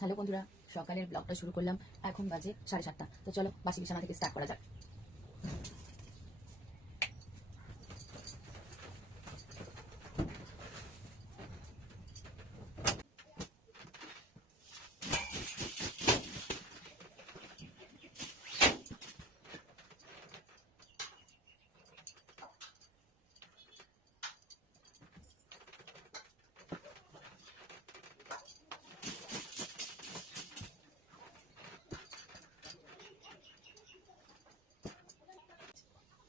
Hello বন্ধুরা, সকালের ব্লগটা শুরু করলাম। এখন বাজে 7:30। তো চলো বাসি বিছানা থেকে স্টার্ট করা যাক।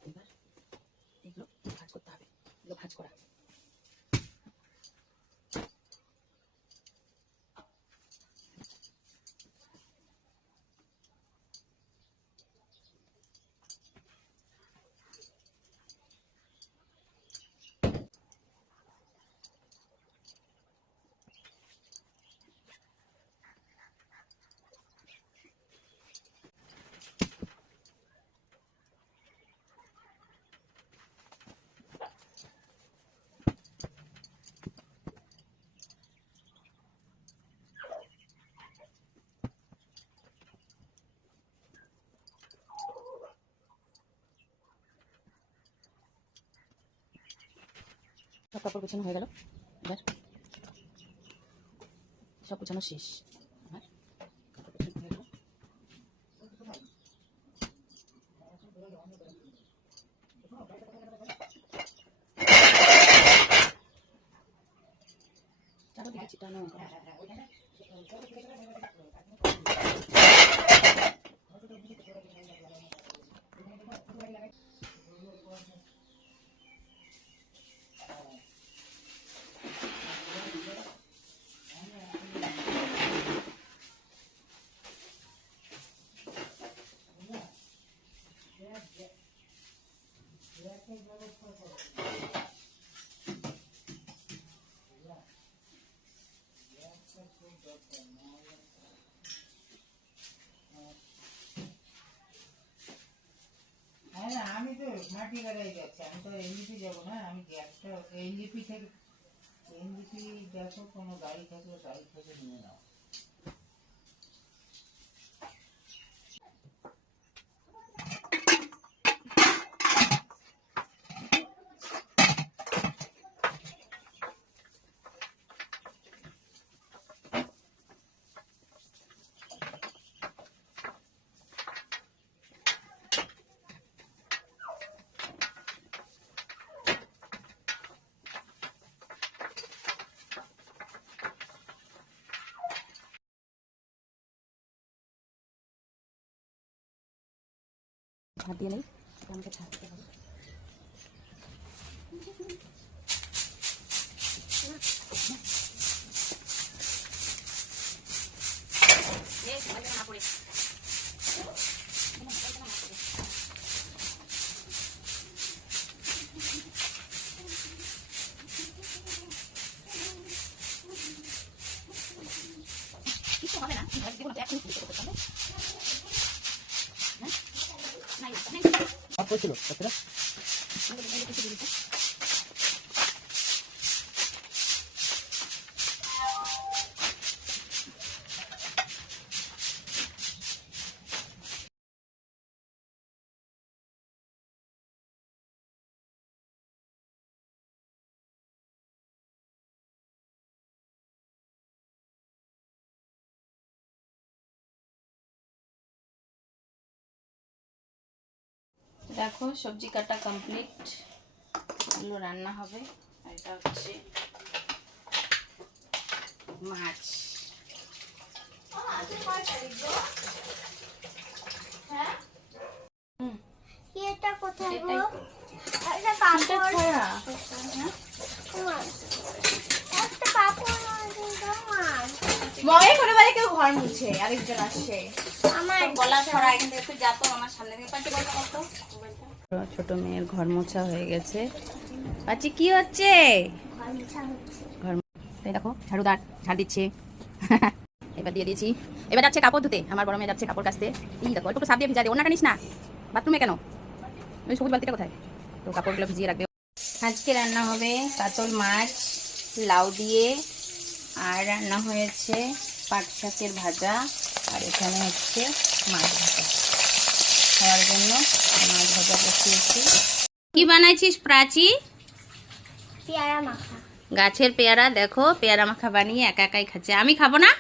এবার এগুলো ভাঁজ করতে হবে, এগুলো ভাঁজ করা। সব কাপড় গোছানো হয়ে গেল। এবার সব গোছানো শেষ। আমার কাপড় গোছানো হয়ে গেল। চারদিকে ছিটানো। আমি তো মাটি গাড়াই যাচ্ছি, আমি তো এনজিপি যাবো না। আমি গ্যাসটা এনজিপি থেকে এনজিপি দেখো, কোনো গাড়ি থাকলে গাড়ি থেকে নিয়ে নাও। হাত দিয়ে নেই, আমাকে ছাড়তে হবে। কিছু হবে না, দেখুন এক মিনিট করতে হবে। কত ছিল কতটা? দেখো সবজি কাটা কমপ্লিট, এগুলো রান্না হবে। আর এটা হচ্ছে মাছ। এটা কোথায় গো? এটাই একটা কাপড় ছাড়া একটা কাপড় আমার মগে করে বাড়ি কেউ ঘর মুছে, আরেকজন আসছে। আমার গলা ছড়া এখান থেকে যা তো আমার সামনে থেকে পাচ্ছি। বলতে কত ছোট মেয়ের ঘর মোছা হয়ে গেছে। পাচ্ছি কি হচ্ছে? ঘর এই দেখো ঝাড়ুদার ঝাড় দিচ্ছে। এবার দিয়ে দিয়েছি। এবার যাচ্ছে কাপড় ধুতে। আমার বড় মেয়ে যাচ্ছে কাপড় কাচতে। এই দেখো একটু সাপ দিয়ে ভিজা দে। ওনাটা নিস না, বাথরুমে কেন? ওই সবুজ বালতিটা কোথায়? তো কাপড়গুলো ভিজিয়ে রাখবে। আজকে রান্না হবে কাতল মাছ লাউ দিয়ে, আর রান্না হয়েছে পাট শাকের ভাজা, আর এখানে হচ্ছে মাছ ভাজা। খাওয়ার জন্য মাছ ভাজা বসিয়েছি। কি বানাইছিস প্রাচী? পেয়ারা মাখা। গাছের পেয়ারা, দেখো পেয়ারা মাখা বানিয়ে একা একাই খাচ্ছে। আমি খাবো না।